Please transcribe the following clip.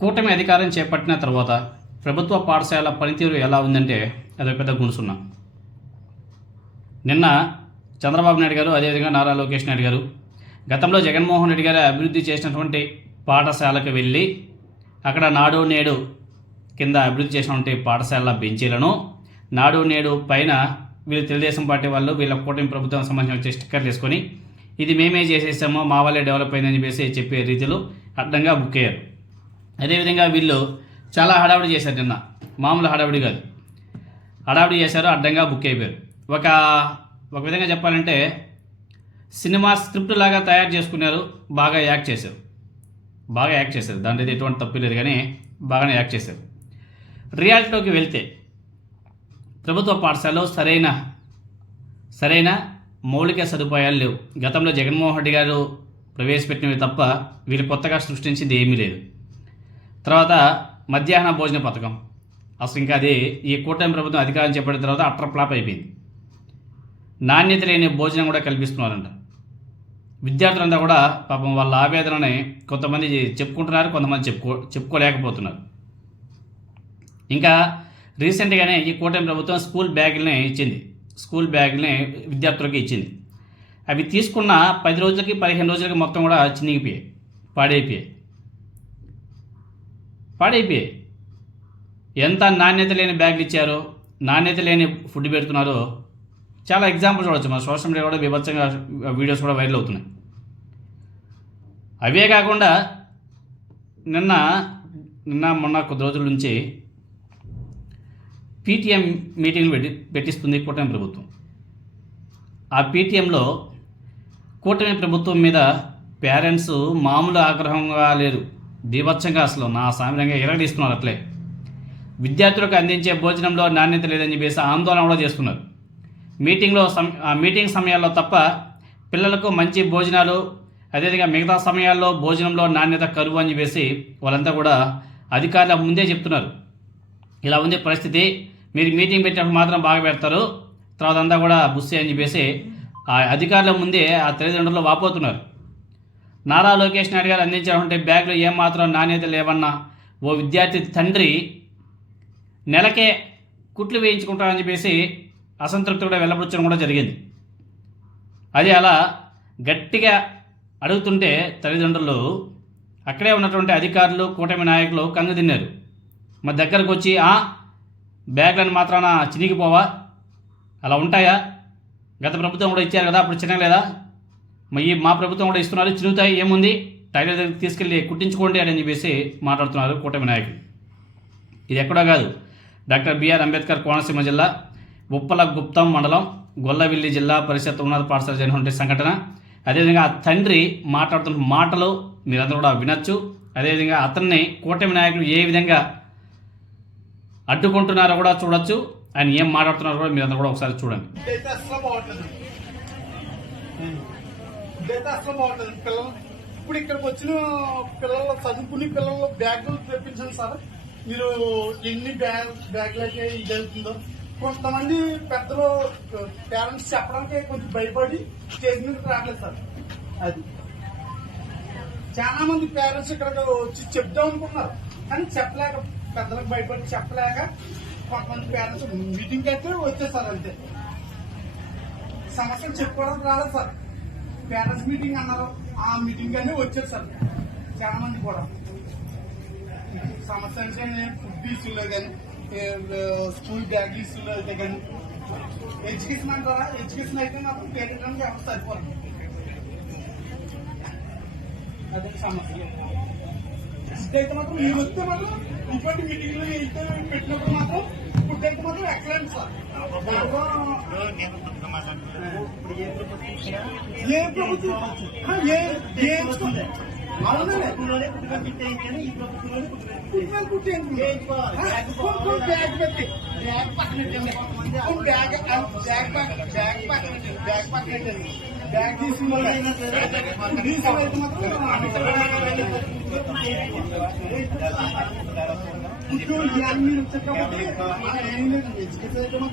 కూటమి అధికారం చేపట్టిన తర్వాత ప్రభుత్వ పాఠశాల పనితీరు ఎలా ఉందంటే అదొక పెద్ద గుణసున్నా నిన్న చంద్రబాబు నాయుడు గారు అదేవిధంగా నారా లోకేష్ నాయుడు గారు గతంలో జగన్మోహన్ రెడ్డి గారు అభివృద్ధి చేసినటువంటి పాఠశాలకు వెళ్ళి అక్కడ నాడు నేడు కింద అభివృద్ధి చేసినటువంటి పాఠశాల బెంచీలను నాడు నేడు పైన వీళ్ళు తెలుగుదేశం పార్టీ వాళ్ళు వీళ్ళ కూటమి ప్రభుత్వం సంబంధించిన వచ్చే స్టిక్కర్లు వేసుకొని ఇది మేమే చేసేసామో మా వాళ్ళే డెవలప్ అయిందని చెప్పేసి చెప్పే రీతిలో అడ్డంగా బుక్ అయ్యారు. అదేవిధంగా వీళ్ళు చాలా హడావిడి చేశారు నిన్న. మామూలు హడావిడి కాదు. హడావిడి చేశారు అడ్డంగా బుక్ అయిపోయారు. ఒక ఒక విధంగా చెప్పాలంటే సినిమా స్క్రిప్ట్ లాగా తయారు చేసుకున్నారు బాగా యాక్ట్ చేశారు. బాగా యాక్ట్ చేశారు. దాంట్లో అయితే ఎటువంటి తప్పు లేదు కానీ బాగానే యాక్ట్ చేశారు. రియాలిటీలోకి వెళ్తే ప్రభుత్వ పాఠశాలలో సరైన సరైన మౌలిక సదుపాయాలు లేవు. గతంలో జగన్మోహన్ రెడ్డి గారు ప్రవేశపెట్టినవి తప్ప వీళ్ళు కొత్తగా సృష్టించింది ఏమీ లేదు. తర్వాత మధ్యాహ్న భోజన పథకం. అసలు ఇంకా అది ఈ కూటమి ప్రభుత్వం అధికారం చేపట్టిన తర్వాత అట్టర్ ఫ్లాప్ అయిపోయింది. నాణ్యత లేని భోజనం కూడా కల్పిస్తున్నారంట. విద్యార్థులంతా కూడా పాపం వాళ్ళ ఆవేదనని కొంతమంది చెప్పుకుంటున్నారు కొంతమంది చెప్పుకో చెప్పుకోలేకపోతున్నారు. ఇంకా రీసెంట్గానే ఈ కూటమి ప్రభుత్వం స్కూల్ బ్యాగులనే ఇచ్చింది. స్కూల్ బ్యాగుల్ని విద్యార్థులకి ఇచ్చింది. అవి తీసుకున్న పది రోజులకి పదిహేను రోజులకి మొత్తం కూడా చినిగిపోయాయి పాడైపోయాయి. పాడైపోయాయి ఎంత నాణ్యత లేని బ్యాగులు ఇచ్చారో నాణ్యత లేని ఫుడ్ పెడుతున్నారో. చాలా ఎగ్జాంపుల్ చూడవచ్చు మన సోషల్ మీడియా కూడా బీభత్సంగా వీడియోస్ కూడా వైరల్ అవుతున్నాయి. అవే కాకుండా నిన్న నిన్న మొన్న కొద్ది రోజుల నుంచి పీటీఎం మీటింగ్ పెట్టి పెట్టిస్తుంది కూటమి ప్రభుత్వం. ఆ పీటీఎంలో కూటమి ప్రభుత్వం మీద పేరెంట్స్ మామూలు ఆగ్రహంగా లేరు. బీభత్సంగా అసలు నా సామ్యంగా ఎరగదీస్తున్నారు అట్లే. విద్యార్థులకు అందించే భోజనంలో నాణ్యత లేదని చెప్పేసి ఆందోళన కూడా చేస్తున్నారు. మీటింగ్లో సమ ఆ మీటింగ్ సమయాల్లో తప్ప పిల్లలకు మంచి భోజనాలు అదేవిధంగా మిగతా సమయాల్లో భోజనంలో నాణ్యత కరువు అని చెప్పేసి వాళ్ళంతా కూడా అధికారుల ముందే చెప్తున్నారు. ఇలా ఉంది పరిస్థితి. మీరు మీటింగ్ పెట్టినప్పుడు మాత్రం బాగా పెడతారు. తర్వాత అంతా కూడా బుస్సే అని చెప్పేసి ఆ అధికారుల ముందే ఆ తల్లిదండ్రులు వాపోతున్నారు. నారా లోకేష్ నాయుడు గారు అందించినటువంటి బ్యాగులు ఏమాత్రం నాణ్యత లేవన్నా ఓ విద్యార్థి తండ్రి నెలకే కుట్లు వేయించుకుంటారని చెప్పేసి అసంతృప్తి కూడా వెళ్ళబుచ్చడం కూడా జరిగింది. అది అలా గట్టిగా అడుగుతుంటే తల్లిదండ్రులు అక్కడే ఉన్నటువంటి అధికారులు కూటమి నాయకులు కంగు తిన్నారు. మా దగ్గరకు వచ్చి ఆ బ్యాగ్లను మాత్రాన చినిగిపోవా? అలా ఉంటాయా? గత ప్రభుత్వం కూడా ఇచ్చారు కదా అప్పుడు చిన్నగలేదా మా ప్రభుత్వం కూడా ఇస్తున్నారు. చిరుతాయి ఏముంది? టైలర్ దగ్గరికి తీసుకెళ్ళి కుట్టించుకోండి అని చెప్పేసి మాట్లాడుతున్నారు కూటమి నాయకులు. ఇది ఎక్కడో కాదు. డాక్టర్ బిఆర్ అంబేద్కర్ కోనసీమ జిల్లా ఉప్పల గుప్తం మండలం గొల్లవిల్లి జిల్లా పరిషత్ ఉన్నత పాఠశాల జరిగినటువంటి సంఘటన. అదేవిధంగా ఆ తండ్రి మాట్లాడుతున్న మాటలు మీరందరూ కూడా వినొచ్చు. అదేవిధంగా అతన్ని కూటమి నాయకులు ఏ విధంగా అడ్డుకుంటున్నారో కూడా చూడొచ్చు. ఆయన ఏం మాట్లాడుతున్నారో కూడా మీరందరూ కూడా ఒకసారి చూడండి. అసలు బాగుంటుంది ఇదైతే అసలు బాగుంటుంది పిల్లలు ఇప్పుడు ఇక్కడికి వచ్చిన పిల్లలు చదువుకుని పిల్లలు బ్యాగులు తెప్పించండి సార్ మీరు ఎన్ని బ్యాగ్ అయితే ఇది వెళ్తుందో కొంతమంది పెద్దలు పేరెంట్స్ చెప్పడానికి కొంచెం భయపడి స్టేజ్ మీద రావట్లేదు సార్ అది చాలా మంది పేరెంట్స్ ఇక్కడ వచ్చి చెప్దాం అనుకున్నారు కానీ చెప్పలేక పెద్దలకు భయపడి చెప్పలేక కొంతమంది పేరెంట్స్ మీటింగ్ అయితే వచ్చేసారు అంతే. సమస్యలు చెప్పుకోవడానికి రాలేదు సార్. పేరెంట్స్ మీటింగ్ అన్నారు. ఆ మీటింగ్ అన్నీ వచ్చారు సార్. చాలా మంది కూడా. సమస్య అంటే ఫుడ్ ఇష్యూలో కానీ స్కూల్ బ్యాగ్ ఇష్యూలో అయితే కానీ ఎడ్యుకేషన్ అంటారా? ఎడ్యుకేషన్ అయితే నాకు పేరెంట్స్ ఎవరు సరిపోరు అదే సమస్య. ఫుడ్ అయితే మాత్రం మీరు వస్తే మాత్రం ఇటువంటి మీటింగ్లో వెళ్తే పెట్టినప్పుడు మాత్రం ఎక్సలెంట్ సార్. దాంట్లో ఏ ప్రభుత్వం ఆ, ఏ ఏ బ్యాగ్ పెట్టి బ్యాగ్ పక్కన బ్యాగ్ బ్యాగ్ బ్యాగ్ పక్కన బ్యాగ్ పక్కన బ్యాగ్ తీసుకున్న తీసుకువైతే ఇప్పుడు